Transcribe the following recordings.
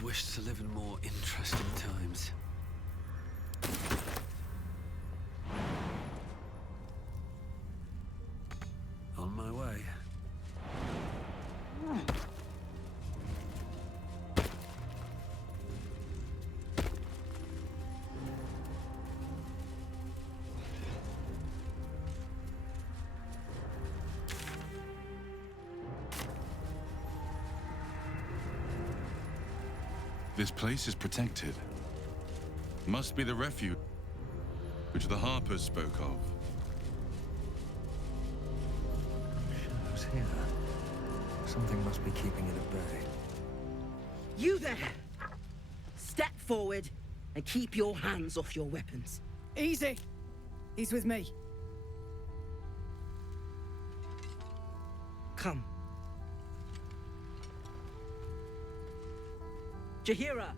have wished to live in more interesting times. On my way. This place is protected. Must be the refuge which the Harpers spoke of. Shadows here. Something must be keeping it at bay. You there! Step forward and keep your hands off your weapons. Easy. He's with me. Come. Jahira!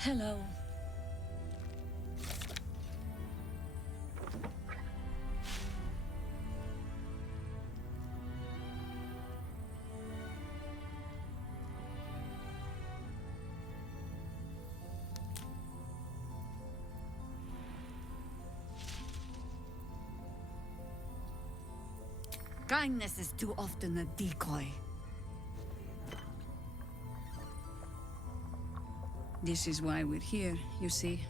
Hello. Kindness is too often a decoy. This is why we're here, you see.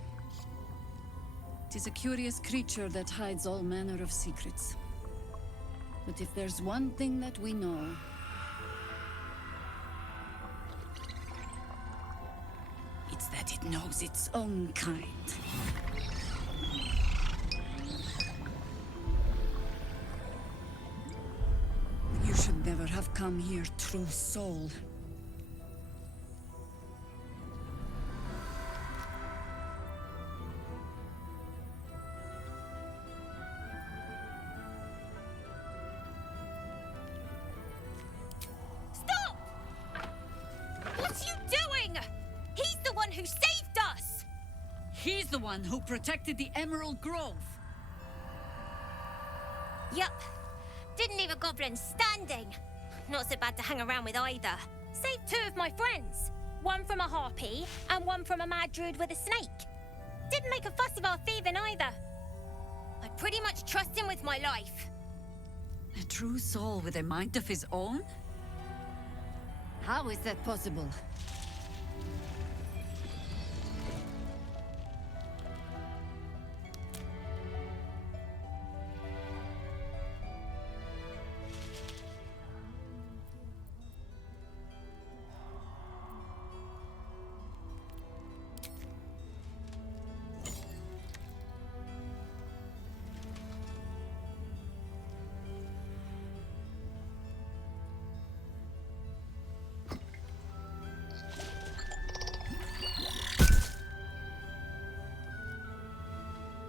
It is a curious creature that hides all manner of secrets. But if there's one thing that we know, it's that it knows its own kind. You should never have come here, true soul. He's the one who protected the Emerald Grove. Yup. Didn't leave a goblin standing. Not so bad to hang around with either. Saved two of my friends. One from a harpy, and one from a mad druid with a snake. Didn't make a fuss of our thieving either. I pretty much trust him with my life. A true soul with a mind of his own? How is that possible?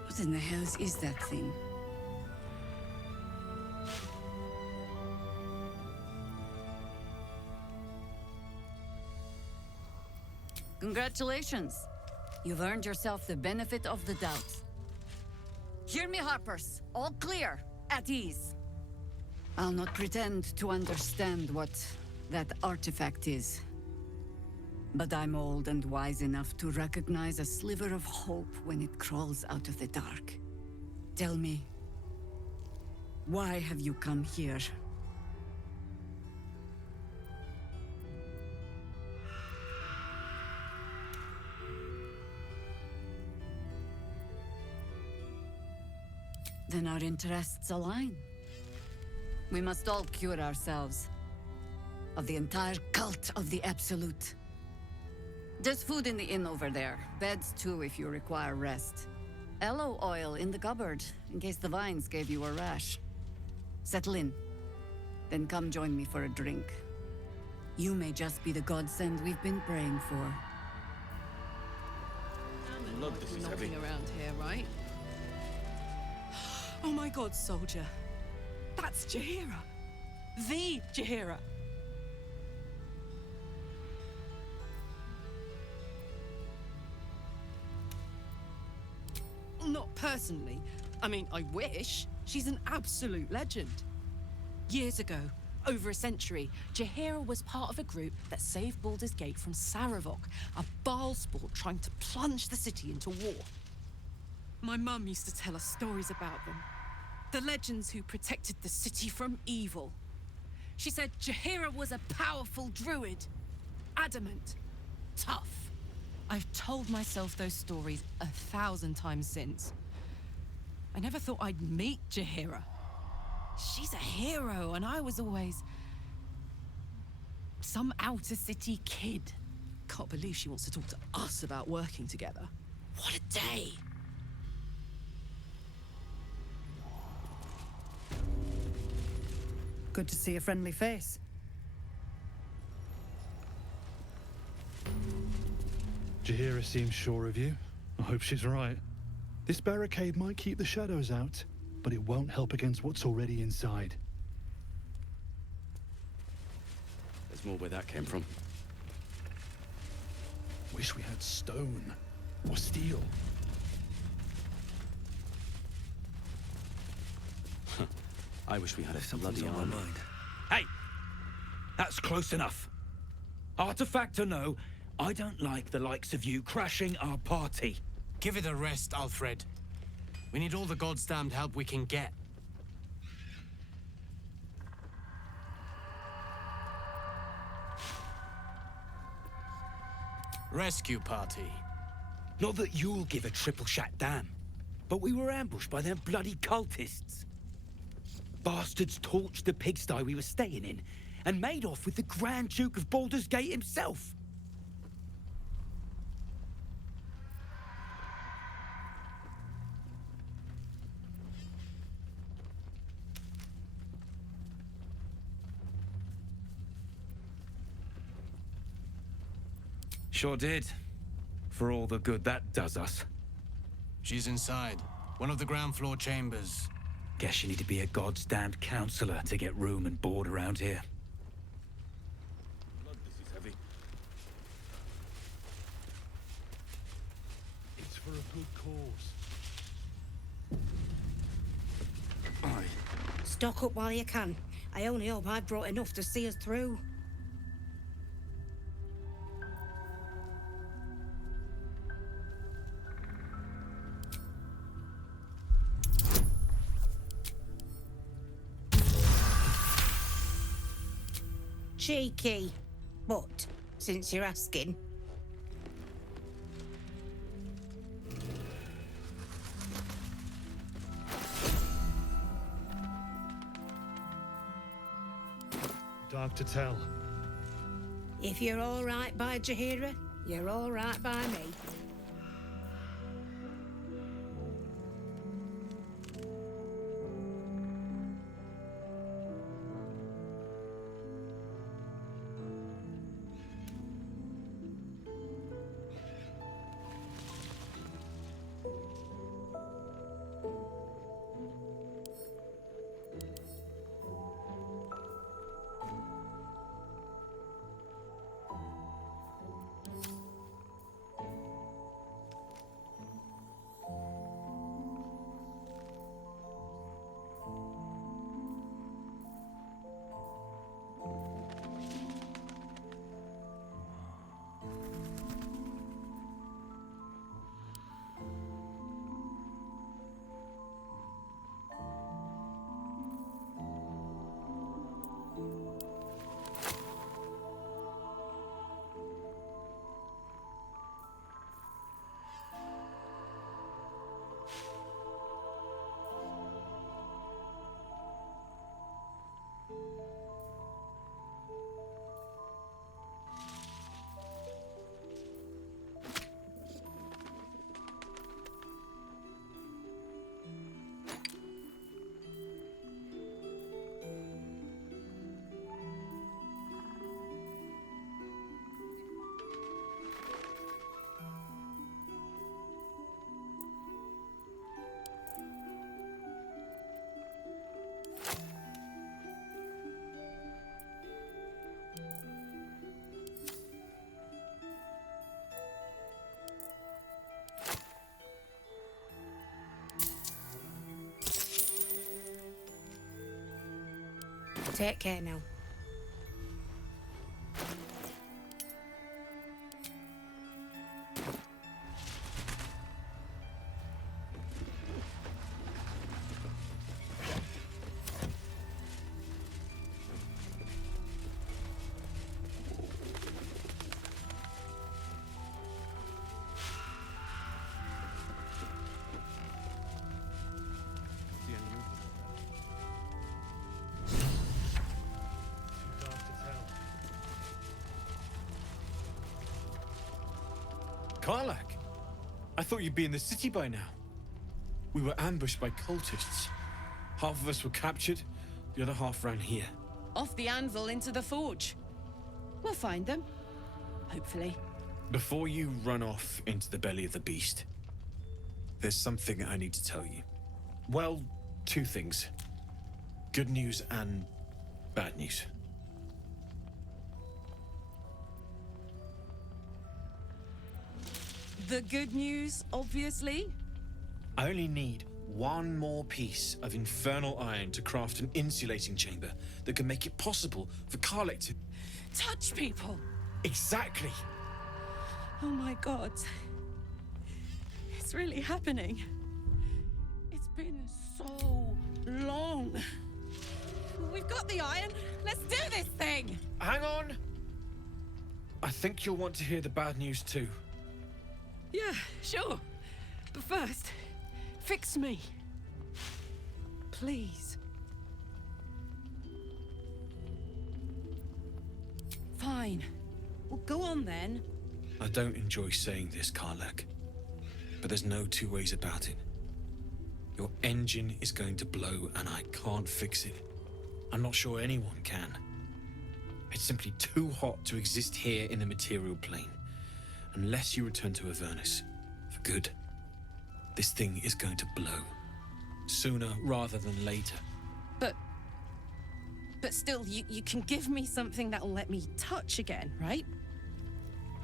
What in the hells is that thing? Congratulations! You've earned yourself the benefit of the doubt. Hear me, Harpers. All clear. At ease. I'll not pretend to understand what that artifact is. But I'm old and wise enough to recognize a sliver of hope when it crawls out of the dark. Tell me, why have you come here? Then our interests align. We must all cure ourselves. of the entire cult of the Absolute. There's food in the inn over there. Beds too if you require rest. Aloe oil in the cupboard, in case the vines gave you a rash. Settle in. Then come join me for a drink. You may just be the godsend we've been praying for. Look, this is knocking around here, right? Oh my god, soldier. That's Jaheira. The Jaheira. Not personally. I mean, I wish. She's an absolute legend. Years ago, over a century, Jaheira was part of a group that saved Baldur's Gate from Saravok, a Baalsport trying to plunge the city into war. My mum used to tell us stories about them. The legends who protected the city from evil. She said Jaheira was a powerful druid. Adamant. Tough. I've told myself those stories 1,000 times since. I never thought I'd meet Jaheira. She's a hero, and I was always some outer city kid. Can't believe she wants to talk to us about working together. What a day! Good to see a friendly face. Jaheira seems sure of you. I hope she's right. This barricade might keep the shadows out, but it won't help against what's already inside. There's more where that came from. Wish we had stone or steel. I wish we had a Something's bloody on my armor. mind. Hey! That's close enough. Artifact or no, I don't like the likes of you crashing our party. Give it a rest, Alfred. We need all the goddamned help we can get. Rescue party. Not that you'll give a triple shot damn, but we were ambushed by them bloody cultists. Bastards torched the pigsty we were staying in and made off with the Grand Duke of Baldur's Gate himself. Sure did. For all the good that does us. She's inside. One of the ground floor chambers. Guess you need to be a goddamned counselor to get room and board around here. Blood, this is heavy. It's for a good cause. Aye. Stock up while you can. I only hope I've brought enough to see us through. Cheeky. But, since you're asking... Dark to tell. If you're all right by Jaheira, you're all right by me. Take care now. Karlak, I thought you'd be in the city by now. We were ambushed by cultists. Half of us were captured, the other half ran here. Off the anvil into the forge. We'll find them. Hopefully. Before you run off into the belly of the beast, there's something I need to tell you. Well, two things. Good news and bad news. The good news, obviously. I only need one more piece of infernal iron to craft an insulating chamber that can make it possible for Karlak to... Touch people! Exactly! Oh my god. It's really happening. It's been so long. We've got the iron. Let's do this thing! Hang on! I think you'll want to hear the bad news too. Yeah, sure. But first, fix me. Please. Fine. Well, go on then. I don't enjoy saying this, Karlak, but there's no two ways about it. Your engine is going to blow and I can't fix it. I'm not sure anyone can. It's simply too hot to exist here in the material plane. Unless you return to Avernus for good, this thing is going to blow. Sooner rather than later. But still, you can give me something that'll let me touch again, right?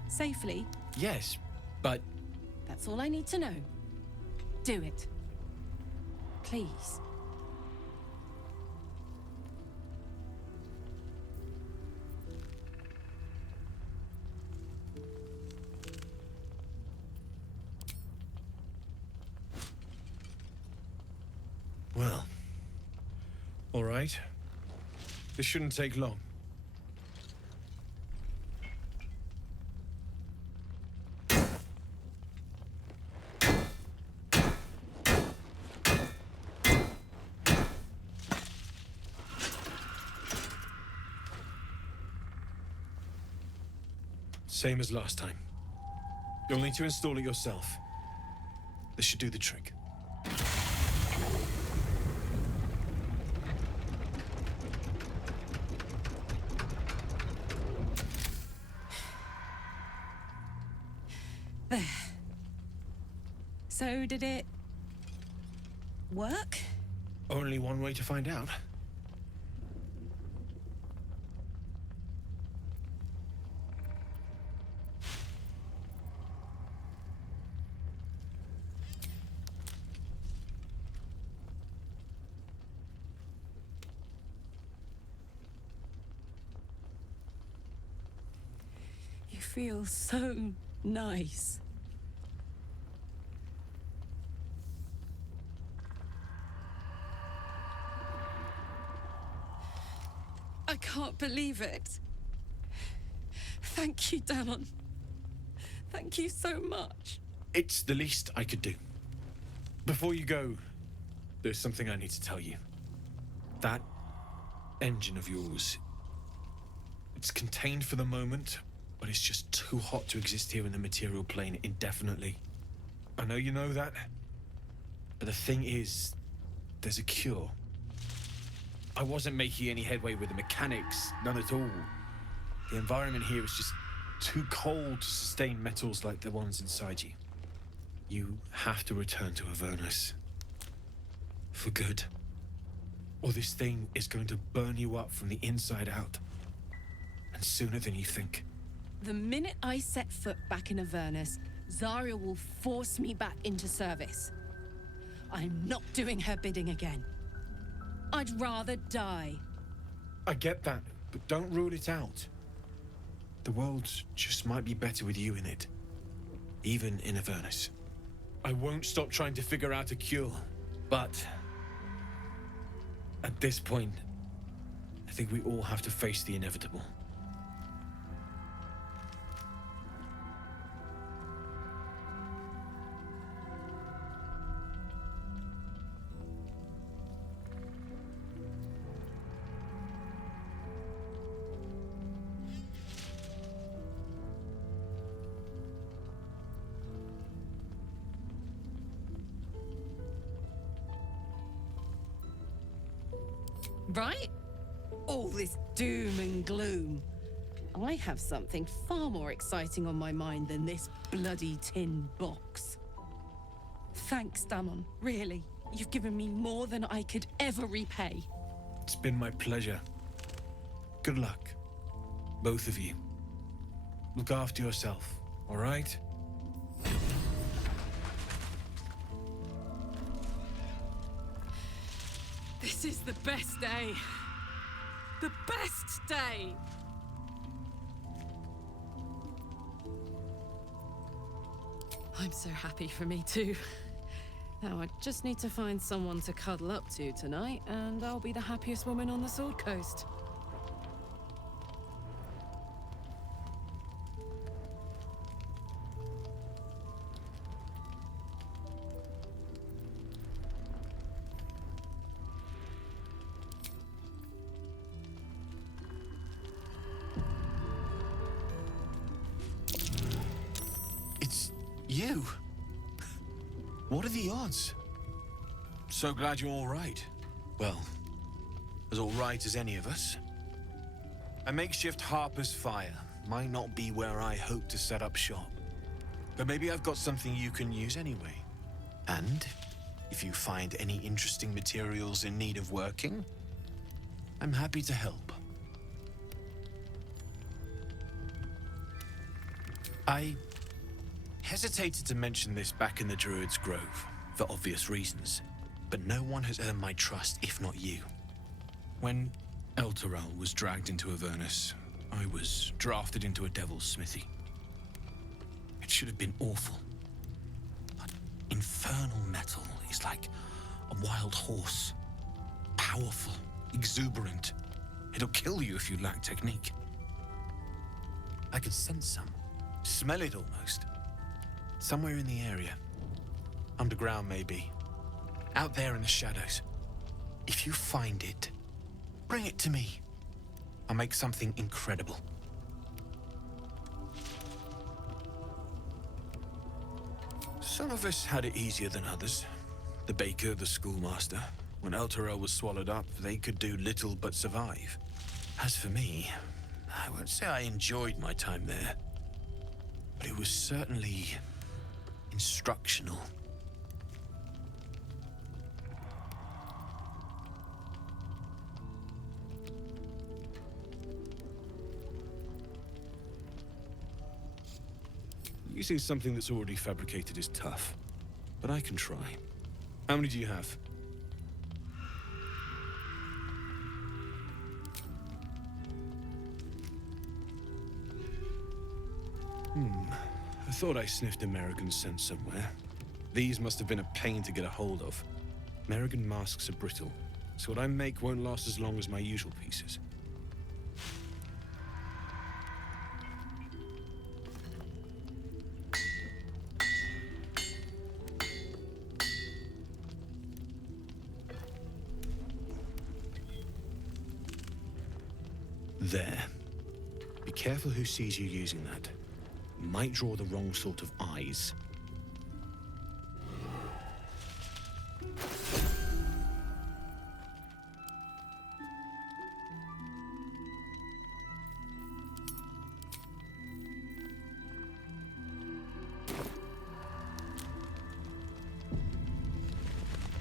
Safely. Yes, but... That's all I need to know. Do it. Please. Well, all right. This shouldn't take long. Same as last time. You'll need to install it yourself. This should do the trick. There. So did it work? Only one way to find out. You feel so nice. I can't believe it. Thank you, Danon. Thank you so much. It's the least I could do. Before you go, there's something I need to tell you. That engine of yours, it's contained for the moment, but it's just too hot to exist here in the material plane indefinitely. I know you know that, but the thing is, there's a cure. I wasn't making any headway with the mechanics, none at all. The environment here is just too cold to sustain metals like the ones inside you. You have to return to Avernus. For good. Or this thing is going to burn you up from the inside out. And sooner than you think. The minute I set foot back in Avernus, Zarya will force me back into service. I'm not doing her bidding again. I'd rather die. I get that, but don't rule it out. The world just might be better with you in it. Even in Avernus. I won't stop trying to figure out a cure, but at this point, I think we all have to face the inevitable. Right? All this doom and gloom. I have something far more exciting on my mind than this bloody tin box. Thanks, Damon. Really. You've given me more than I could ever repay. It's been my pleasure. Good luck. Both of you. Look after yourself, all right? This is the best day. The best day! I'm so happy for me too. Now I just need to find someone to cuddle up to tonight, and I'll be the happiest woman on the Sword Coast. You? What are the odds? So glad you're all right. Well, as all right as any of us. A makeshift Harper's Fire might not be where I hope to set up shop. But maybe I've got something you can use anyway. And if you find any interesting materials in need of working, I'm happy to help. I hesitated to mention this back in the Druid's Grove, for obvious reasons, but no one has earned my trust if not you. When Elturel was dragged into Avernus, I was drafted into a devil's smithy. It should have been awful. But infernal metal is like a wild horse. Powerful, exuberant. It'll kill you if you lack technique. I can sense some, smell it almost. Somewhere in the area. Underground, maybe. Out there in the shadows. If you find it, bring it to me. I'll make something incredible. Some of us had it easier than others. The baker, the schoolmaster. When Elturel was swallowed up, they could do little but survive. As for me, I won't say I enjoyed my time there. But it was certainly instructional. Using something that's already fabricated is tough, but I can try. How many do you have? I thought I sniffed American scent somewhere. These must have been a pain to get a hold of. American masks are brittle, so what I make won't last as long as my usual pieces. There. Be careful who sees you using that. Might draw the wrong sort of eyes.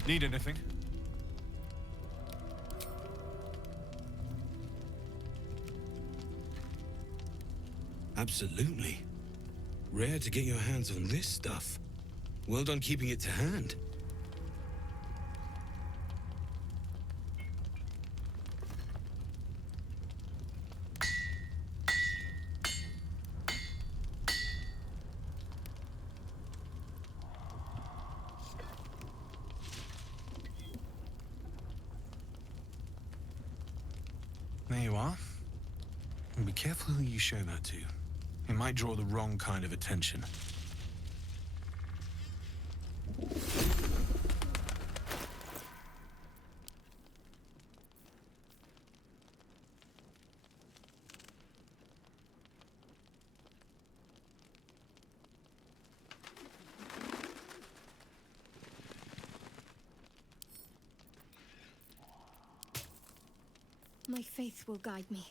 Need anything? Absolutely. Rare to get your hands on this stuff. Well done keeping it to hand. careful who you show that to. It might draw the wrong kind of attention. My faith will guide me.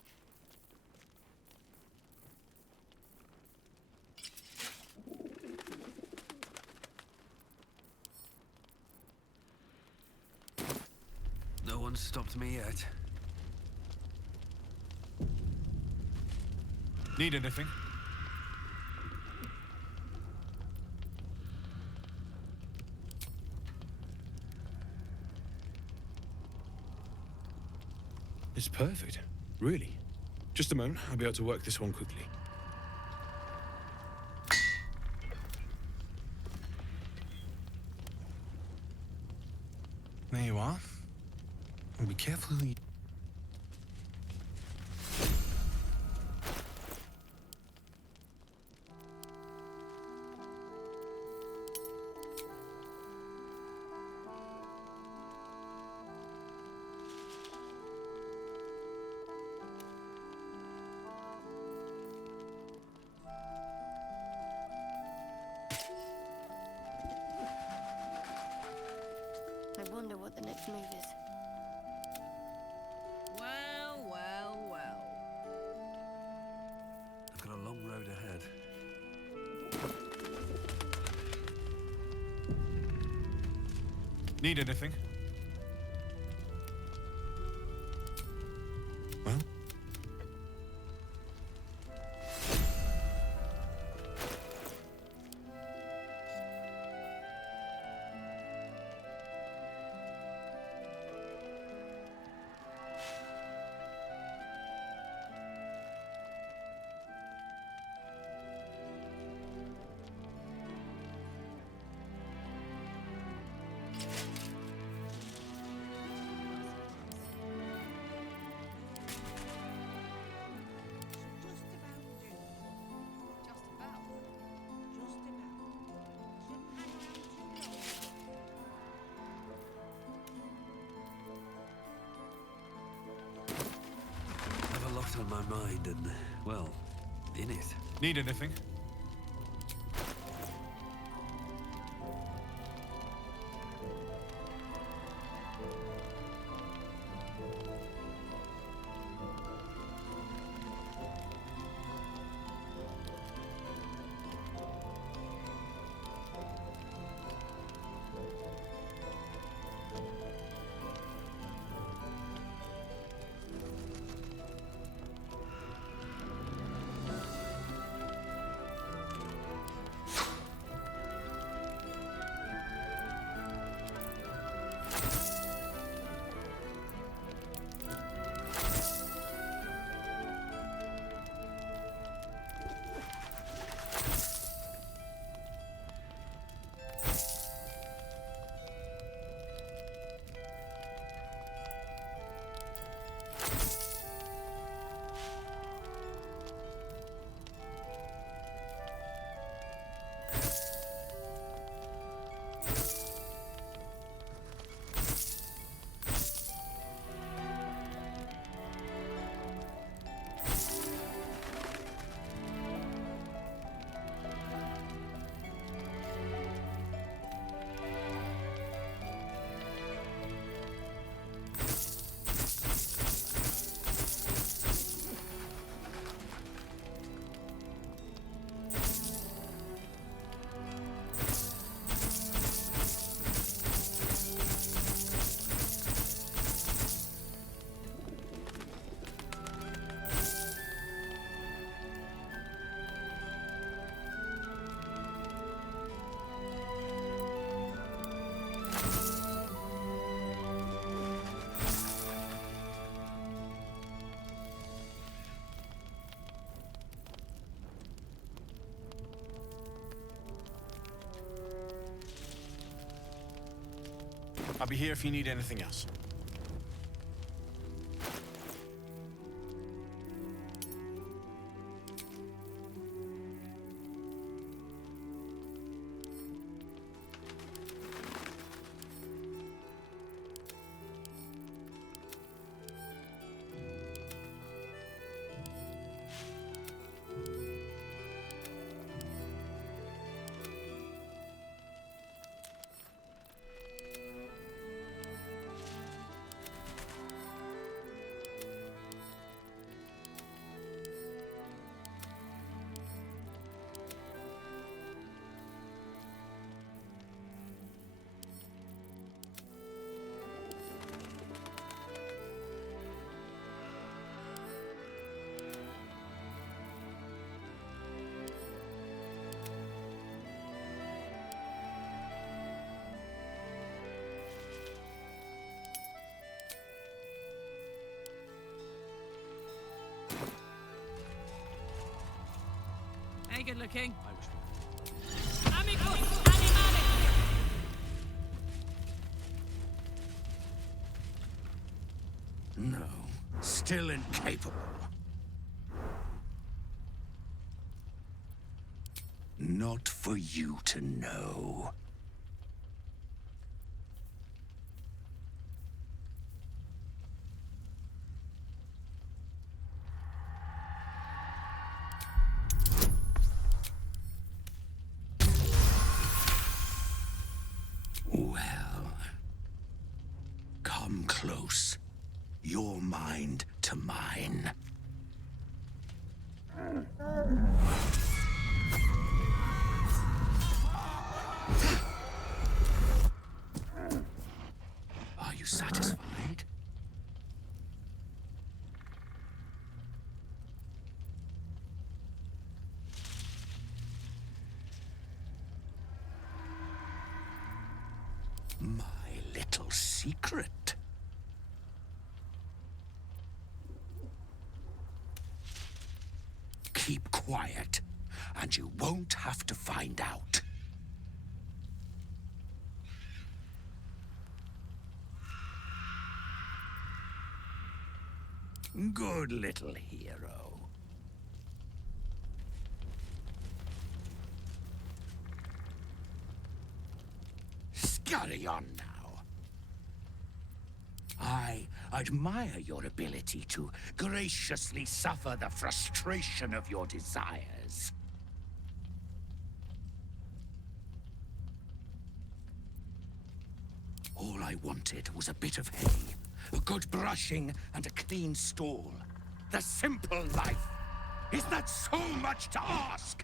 No one's stopped me yet. Need anything? It's perfect. Really. Just a moment, I'll be able to work this one quickly. There you are. And be careful who you... I wonder what the next move is. Well, well, well. I've got a long road ahead. Need anything? Well? I've a lot on my mind and, well, in it. Need anything? I'll be here if you need anything else. Hey, good looking. No, still incapable. Not for you to know. Well, come close. Your mind to mine. Are you satisfied? My little secret. Keep quiet, and you won't have to find out. Good little hero. Scurry on now. I admire your ability to graciously suffer the frustration of your desires. All I wanted was a bit of hay, a good brushing, and a clean stall. The simple life. Is that so much to ask?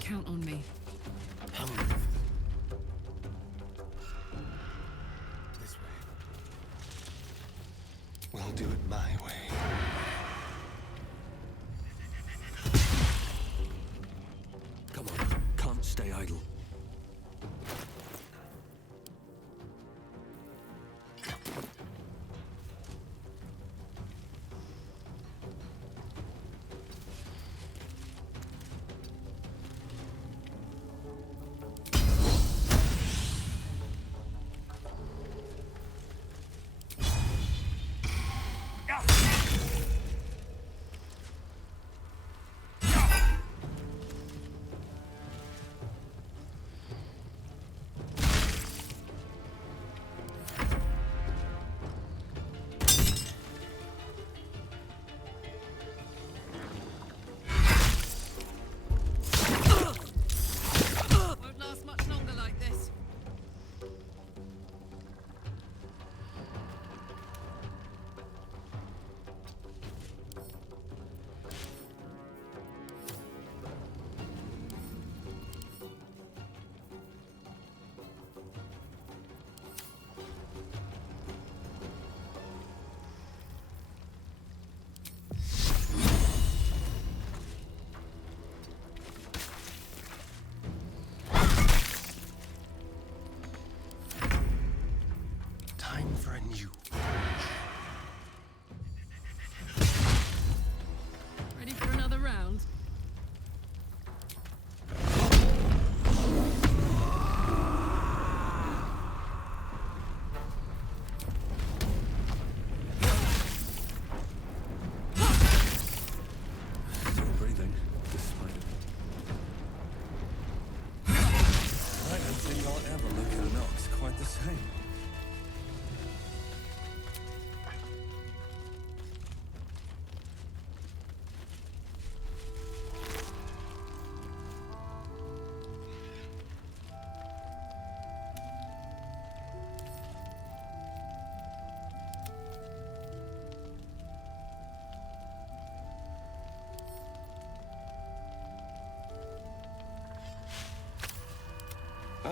Count on me. This way. We'll do it my way. Come on, can't stay idle. Won't last much longer like this. Time for a new. Ready for another round? Still breathing, despite it. I don't think I'll ever look at an ox quite the same.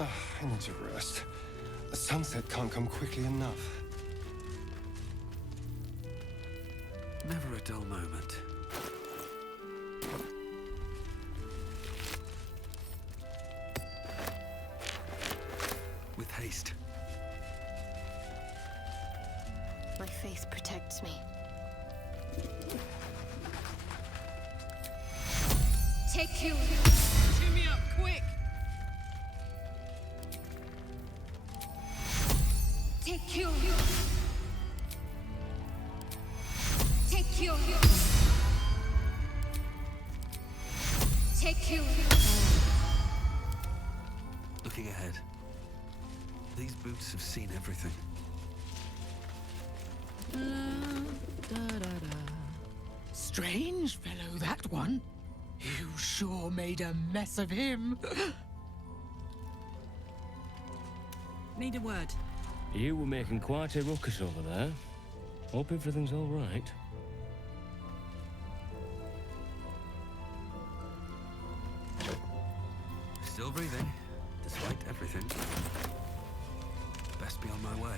I need to rest. The sunset can't come quickly enough. Never a dull moment. With haste. My faith protects me. Take you. Cheer me up, quick. Take you. Take you. Take you. Looking ahead. These boots have seen everything. Strange fellow, that one. You sure made a mess of him. Need a word. You were making quite a ruckus over there. Hope everything's all right. Still breathing, despite everything. Best be on my way.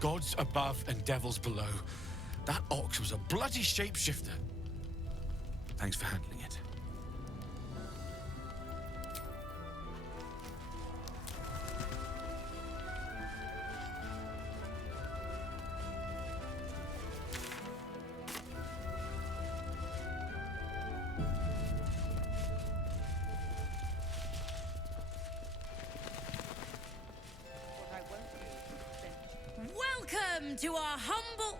Gods above and devils below. That ox was a bloody shapeshifter. Thanks for handling it. Welcome to our humble...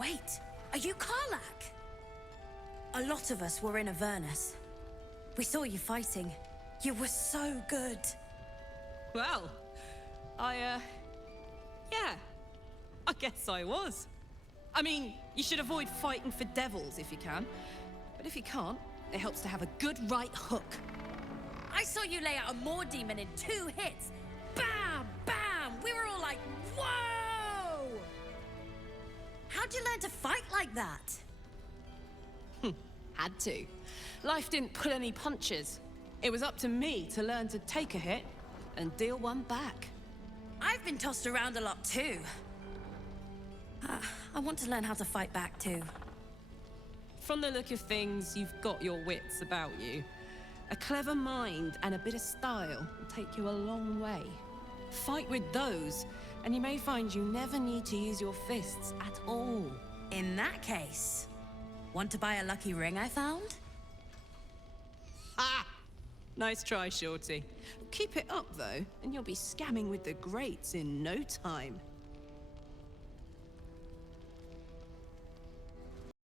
Wait, are you Karlak? A lot of us were in Avernus. We saw you fighting. You were so good. Well, yeah, I guess I was. I mean, you should avoid fighting for devils if you can. But if you can't, it helps to have a good right hook. I saw you lay out a Moor demon in 2 hits. Bam! Bam! We were all like, whoa! How'd you learn to fight like that? Had to. Life didn't pull any punches. It was up to me to learn to take a hit and deal one back. I've been tossed around a lot too. I want to learn how to fight back too. From the look of things, you've got your wits about you. A clever mind and a bit of style will take you a long way. Fight with those, and you may find you never need to use your fists at all. In that case, want to buy a lucky ring I found? Ha! Nice try, Shorty. Keep it up, though, and you'll be scamming with the greats in no time.